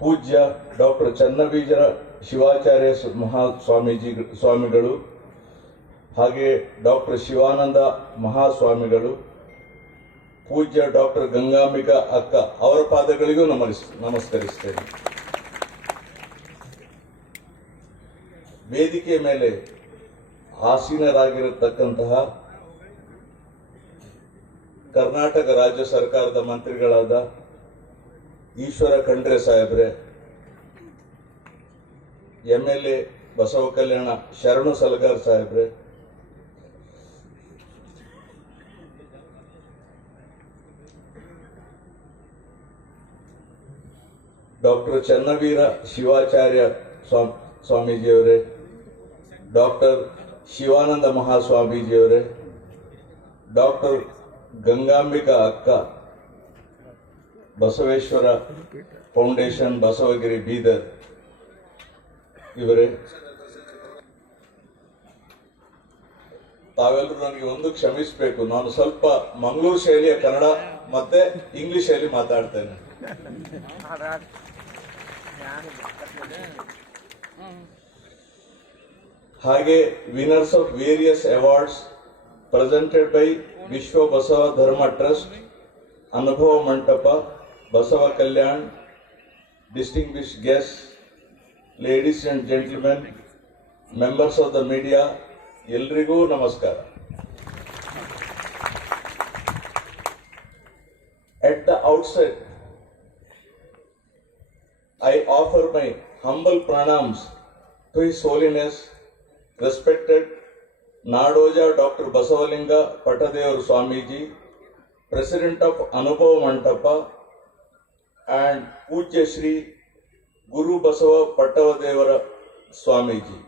ಪೂಜ್ಯ ಡಾಕ್ಟರ್ ಚನ್ನಬೀಜರ ಶಿವಾಚಾರ್ಯ ಮಹಾ ಸ್ವಾಮೀಜಿ ಸ್ವಾಮಿಗಳು, ಹಾಗೆ ಡಾಕ್ಟರ್ ಶಿವಾನಂದ ಮಹಾಸ್ವಾಮಿಗಳು, ಪೂಜ್ಯ ಡಾಕ್ಟರ್ ಗಂಗಾಂಬಿಕಾ ಅಕ್ಕ ಅವರ ಪಾದಗಳಿಗೂ ನಮಸ್ ನಮಸ್ಕರಿಸ್ತೇನೆ. ವೇದಿಕೆ ಮೇಲೆ ಆಸೀನರಾಗಿರತಕ್ಕಂತಹ ಕರ್ನಾಟಕ ರಾಜ್ಯ ಸರ್ಕಾರದ ಮಂತ್ರಿಗಳಾದ ಈಶ್ವರ ಖಂಡ್ರೆ ಸಾಹೇಬ್ರೆ M L A Basava Kalyana Sharanu Salagar ಸಾಹೇಬ್ರೆ doctor Channaveera Shivacharya ಸ್ವಾಮ್- ಸ್ವಾಮೀಜಿಯವರೇ doctor Shivananda ಮಹಾಸ್ವಾಮೀಜಿಯವರೇ doctor Gangambika ಅಕ್ಕ ಬಸವೇಶ್ವರ ಫೌಂಡೇಶನ್ ಬಸವಗಿರಿ ಬೀದರ್ ಇವರೇ. ತಾವೆಲ್ಲರೂ ನನಗೆ ಒಂದು ಕ್ಷಮಿಸಬೇಕು. ನಾನು ಸ್ವಲ್ಪ ಮಂಗಳೂರು ಶೈಲಿಯ ಕನ್ನಡ ಮತ್ತೆ ಇಂಗ್ಲಿಷ್ ಶೈಲಿ ಮಾತಾಡ್ತೇನೆ. ಹಾಗೆ winners of various awards presented by Vishwa Basava Dharma trust Anubhava Mantapa Basava Kalyan distinguish guest ladies and gentlemen members of the media ಎಲ್ರಿಗೂ ನಮಸ್ಕಾರ At the outset, I offer my humble pranams to His Holiness, respected Nadoja Dr. Basavalinga Patadevar Swamiji, President of Anubhav Mantapa, and Pujya Shri Guru Basava Patavadevara Swamiji.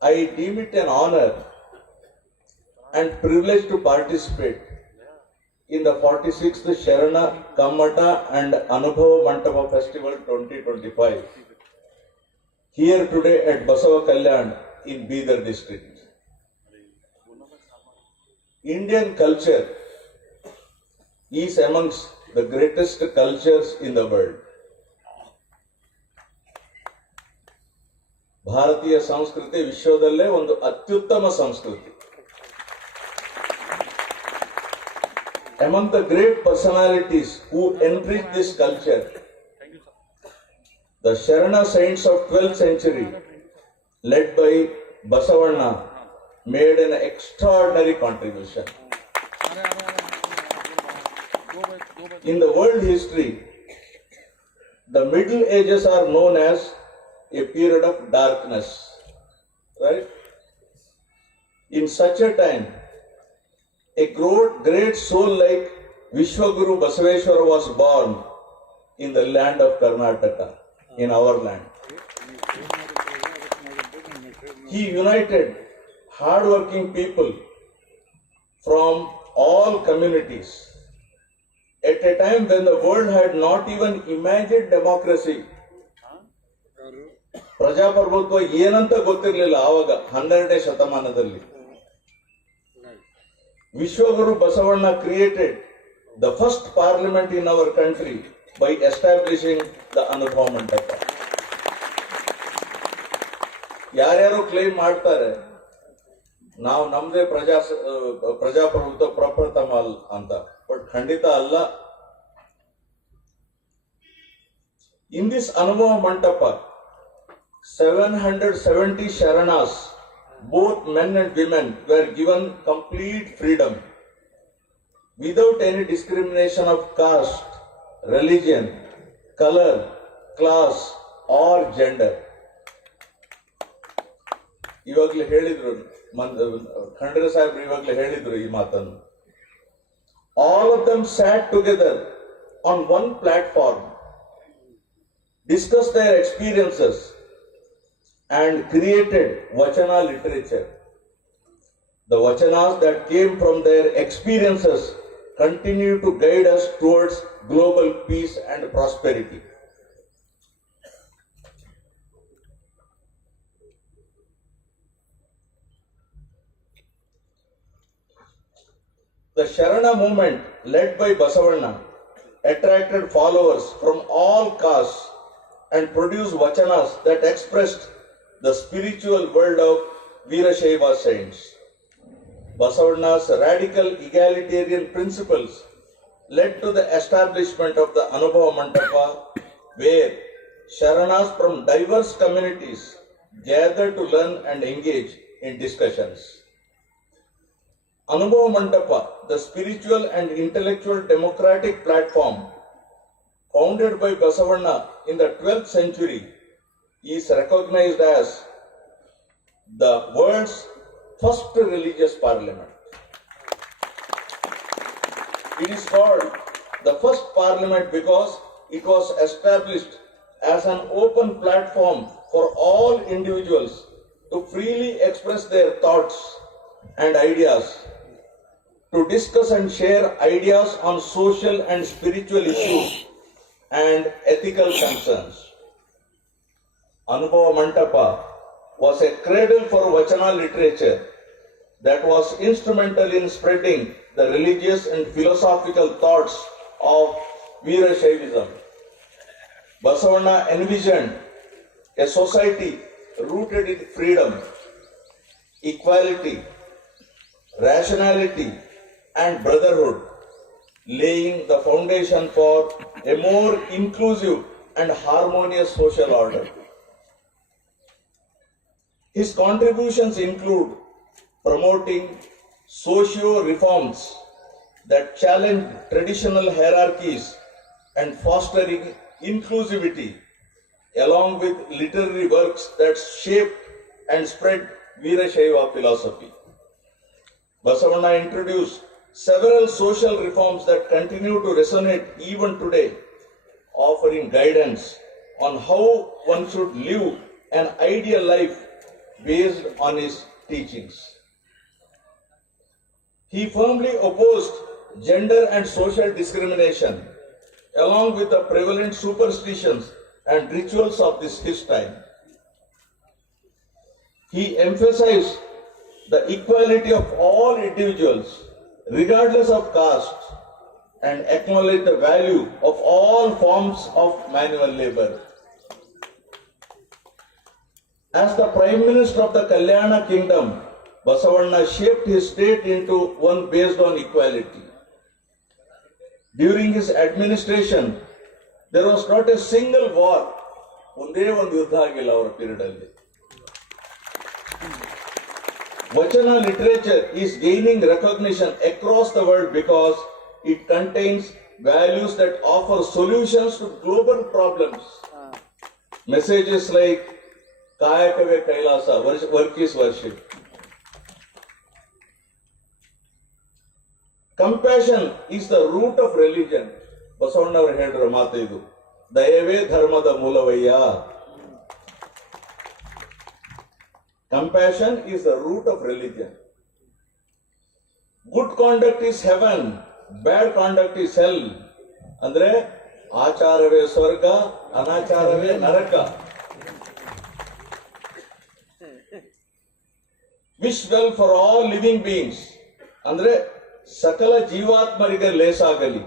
I deem it an honor and privilege to participate in the 46th Sharana Kammata and Anubhava Mantapa Festival 2025 here today at Basava Kalyan in Bidar district. Indian culture is amongst the greatest cultures in the world. ಭಾರತೀಯ ಸಂಸ್ಕೃತಿ ವಿಶ್ವದಲ್ಲೇ ಒಂದು ಅತ್ಯುತ್ತಮ ಸಂಸ್ಕೃತಿ among the great personalities who enrich this culture, the Sharana saints of 12th century, led by Basavanna, made an extraordinary contribution. In the world history, the Middle Ages are known as a period of darkness, right? In such a time, a great, soul like Vishwaguru Basaveshwara was born in the land of Karnataka, in our land. He united hardworking people from all communities at a time when the world had not even imagined democracy. ಪ್ರಜಾಪ್ರಭುತ್ವ ಏನಂತ ಗೊತ್ತಿರಲಿಲ್ಲ ಆವಾಗ ಹನ್ನೆರಡನೇ ಶತಮಾನದಲ್ಲಿ Vishwaguru Basavanna created the first parliament in our country by establishing the Anubhav Mandapa. ಯಾರ್ಯಾರು claim ಮಾಡ್ತಾರೆ ನಾವು ನಮ್ದೇ ಪ್ರಜಾ ಪ್ರಜಾಪ್ರಭುತ್ವ ಪ್ರಪ್ರಥಮ ಅಂತ ಬಟ್ ಖಂಡಿತ ಅಲ್ಲ. In this Anubhava Mantapa seven hundred seventy sharanas both men and women were given complete freedom without any discrimination of caste religion colour class or gender ಇವಾಗಲೇ ಹೇಳಿದ್ರು ಖಂಡ್ರೆ ಸಾಹೇಬ್ರು ಇವಾಗಲೇ ಹೇಳಿದ್ರು ಈ ಮಾತನ್ನು. all of them sat together on one platform, discussed their experiences, and created Vachana literature. The Vachanas that came from their experiences continue to guide us towards global peace and prosperity. The Sharana movement led by Basavanna attracted followers from all castes and produced vachanas that expressed the spiritual world of Veerashaiva saints. Basavanna's radical egalitarian principles led to the establishment of the Anubhava Mandapa, where Sharanas from diverse communities gathered to learn and engage in discussions. Anubhava Mandapa, the spiritual and intellectual democratic platform founded by Basavanna in the 12th century, is recognized as the world's first religious parliament. It is called the first parliament because it was established as an open platform for all individuals to freely express their thoughts and ideas, to discuss and share ideas on social and spiritual issues and ethical concerns. Anubhava Mantapa was a cradle for Vachana literature that was instrumental in spreading the religious and philosophical thoughts of Veerashaivism. Basavanna envisioned a society rooted in freedom, equality, rationality, and brotherhood, laying the foundation for a more inclusive and harmonious social order. His contributions include promoting socio reforms that challenge traditional hierarchies and fostering inclusivity, along with literary works that shape and spread Veerashaiva philosophy. Basavanna introduced several social reforms that continue to resonate even today, offering guidance on how one should live an ideal life based on his teachings. He firmly opposed gender and social discrimination, along with the prevalent superstitions and rituals of this his time. He emphasized the equality of all individuals, regardless of caste, and acknowledged the value of all forms of manual labor. As the Prime Minister of the Kalyana Kingdom, Basavanna shaped his state into one based on equality. During his administration, there was not a single war. ಒಂದೇ ಒಂದು ಯುದ್ಧ ಆಗಿಲ್ಲ ಅವರ period Vachana literature is gaining recognition across the world because it contains values that offer solutions to global problems. Messages like Kayakave Kailasa, worship- work is worship. Compassion is the root of religion ಬಸವಣ್ಣವರು ಹೇಳಿರೋ ಮಾತು ಇದು ದಯವೇ ಧರ್ಮದ ಮೂಲವಯ್ಯ compassion is the root of religion. Good conduct is heaven bad conduct is hell ಅಂದ್ರೆ ಆಚಾರವೇ ಸ್ವರ್ಗ, ಅನಾಚಾರವೇ ನರಕ. Wish well for all living beings ಅಂದ್ರೆ ಸಕಲ ಜೀವಾತ್ಮರಿಗೆ ಲೇಸಾಗಲಿ.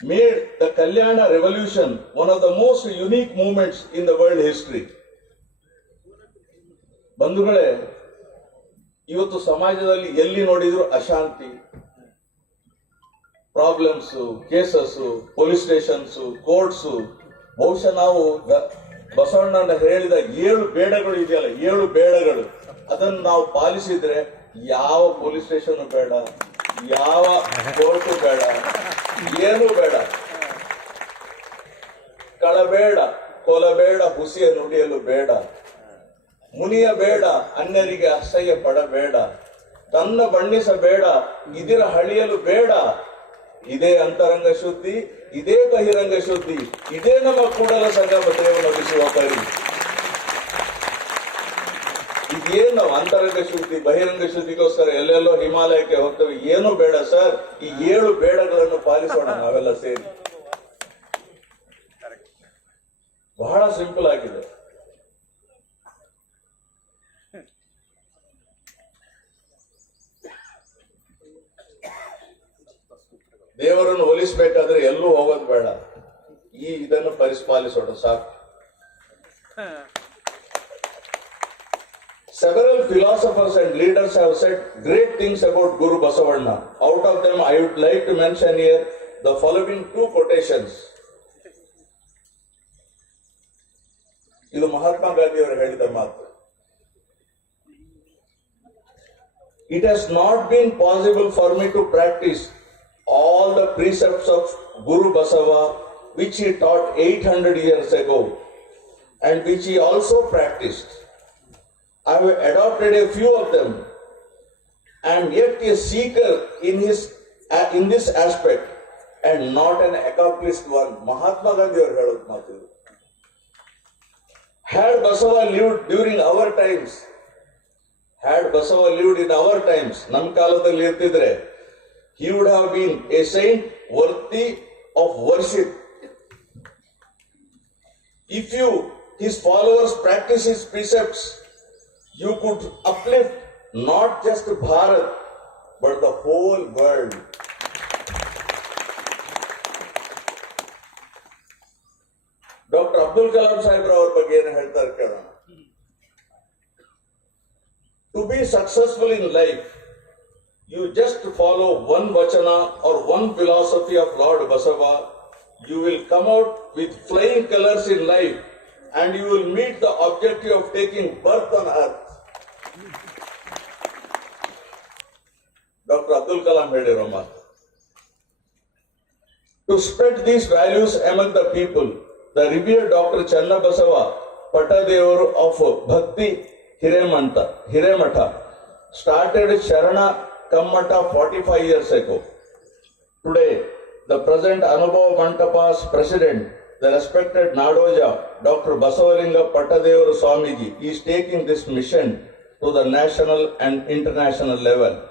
Made the Kalyana revolution one of the most unique moments in the world history ಬಂಧುಗಳೇ, ಇವತ್ತು ಸಮಾಜದಲ್ಲಿ ಎಲ್ಲಿ ನೋಡಿದ್ರು ಅಶಾಂತಿ problems cases police stations courts ಬಹುಶಃ ನಾವು ಬಸವಣ್ಣನ ಹೇಳಿದ ಏಳು ಬೇಡಗಳು ಇದೆಯಲ್ಲ, ಏಳು ಬೇಡಗಳು. ಅದನ್ನು ನಾವು ಪಾಲಿಸಿದ್ರೆ ಯಾವ ಪೊಲೀಸ್ ಸ್ಟೇಷನ್ ಬೇಡ, ಯಾವ ಕೋರ್ಟು ಬೇಡ, ಏನು ಬೇಡ. ಕಳಬೇಡ, ಕೊಲಬೇಡ ಹುಸಿಯ ನುಡಿಯಲು ಬೇಡ. ಮುನಿಯ ಬೇಡ ಅನ್ಯರಿಗೆ ಅಸಹ್ಯ ಪಡಬೇಡ ತನ್ನ ಬಣ್ಣಿಸಬೇಡ ಇದಿರ ಹಳಿಯಲು ಬೇಡ. ಇದೇ ಅಂತರಂಗ ಶುದ್ಧಿ, ಇದೇ ಬಹಿರಂಗ ಶುದ್ಧಿ, ಇದೇ ನಮ್ಮ ಕೂಡಲ ಸಂಗಮ ನಡೆಸುವ ಕರಿ. ಇದೇನು ಅಂತರಂಗ ಶುದ್ಧಿ, ಬಹಿರಂಗ ಶುದ್ಧಿಗೋಸ್ಕರ ಎಲ್ಲೆಲ್ಲೋ ಹಿಮಾಲಯಕ್ಕೆ ಹೋಗ್ತೇವೆ. ಏನು ಬೇಡ ಸರ್, ಈ ಏಳು ಬೇಡಗಳನ್ನು ಪಾಲಿಸೋಣ ನಾವೆಲ್ಲ ಸೇರಿ. ಬಹಳ ಸಿಂಪಲ್ ಆಗಿದೆ. ದೇವರನ್ನು ಹೋಲಿಸ್ಬೇಕಾದ್ರೆ ಎಲ್ಲೂ ಹೋಗೋದು ಬೇಡ ಈ ಇದನ್ನು ಪರಿಪಾಲಿಸೋಣ ಸಾಕು Several philosophers and leaders have said great things about Guru Basavanna. Out of them, I would like to mention here the following two quotations. ಇದು ಮಹಾತ್ಮ ಗಾಂಧಿ ಅವರು ಹೇಳಿದ ಮಾತು It has not been possible for me to practice all the precepts of Guru Basava, which he taught 800 years ago, and which he also practiced. I have adopted a few of them. I am yet a seeker in his uh, in this aspect and not an accomplished one. Mahatma Gandhi ಅವರು ಹೇಳೋದು ಮಾತು ಇದು. Had Basava lived during our times, had Basava lived in our times, ನಮ್ಮ ಕಾಲದಲ್ಲಿ ಇರ್ತಿದ್ರೆ he would have been a saint worthy of worship. If you, his followers, practice his precepts, you could uplift not just Bharat, but the whole world. Doctor Abdul Kalam ಸಾಹೇಬ್ರ ಅವ್ರ ಬಗ್ಗೆ ಏನು ಹೇಳ್ತಾರೆ ಕೇಳೋಣ to be successful in life you just follow one vachana or one philosophy of Lord Basava, you will come out with flying colors in life and you will meet the objective of taking birth on earth. Dr. Abdul Kalam had a remark. To spread these values among the people, the revered Dr. Channa Basava, Patadevaru of Bhakti Hiremanta, Hiremata, started Sharana Kammata 45 years ago. Today, the present Anubhav Mantapa's president, the respected Nadoja, Dr. Basavalinga Patadevaru Swamiji, is taking this mission to the national and international level.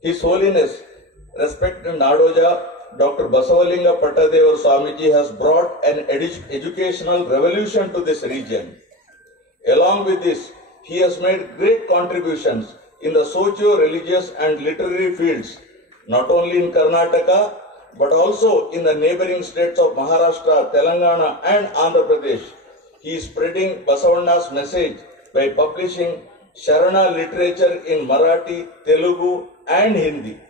His Holiness, respected Nadoja, Dr. Basavalinga Pattadevar Swamiji has brought an edu- educational revolution to this region. Along with this, he has made great contributions in the socio-religious and literary fields, not only in Karnataka, but also in the neighboring states of Maharashtra, Telangana and Andhra Pradesh. He is spreading Basavanna's message by publishing Sharana literature in Marathi, Telugu and Hindi.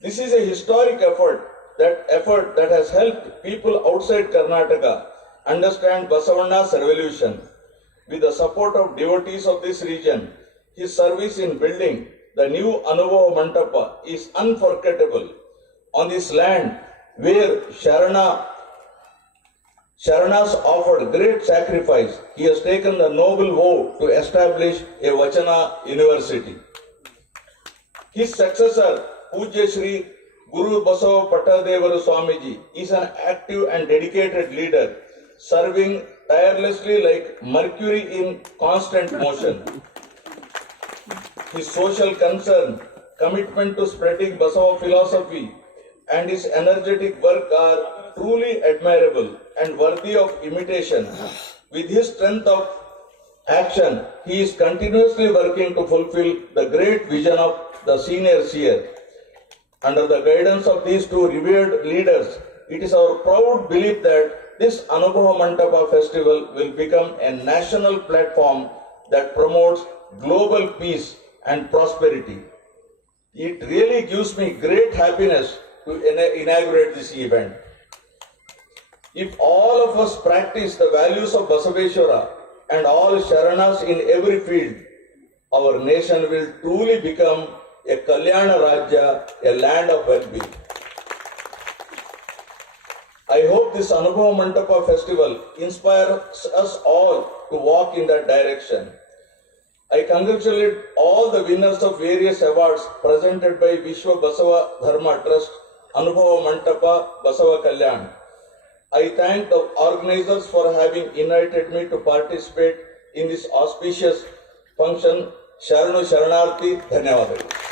This is a historic effort that effort that has helped people outside Karnataka understand Basavanna's revolution. With the support of devotees of this region, his service in building the new Anubhava Mantapa is unforgettable. On this land where Sharana Sharanas offered great sacrifice, he has taken the noble vow to establish a Vachana university. His successor, Pujya Shri Guru Basava Pattadevaru Swamiji, is an active and dedicated leader, serving tirelessly like mercury in constant motion. His social concern, commitment to spreading Basava philosophy, and his energetic work are truly admirable and worthy of imitation. With his strength of action, he is continuously working to fulfill the great vision of the senior seer. Under the guidance of these two revered leaders, it is our proud belief that this Anubhava Mantapa festival will become a national platform that promotes global peace and prosperity. It really gives me great happiness to inaugurate this event. If all of us practice the values of Basaveshwara and all Sharanas in every field, our nation will truly become a Kalyana Rajya, a land of well-being. I hope this Anubhava Mantapa festival inspires us all to walk in that direction. I congratulate all the winners of various awards presented by Vishwa Basava Dharma Trust, Anubhava Mantapa Basava Kalyan. I thank the organizers for having invited me to participate in this auspicious function. Sharanu Sharanarthi, ಧನ್ಯವಾದಗಳು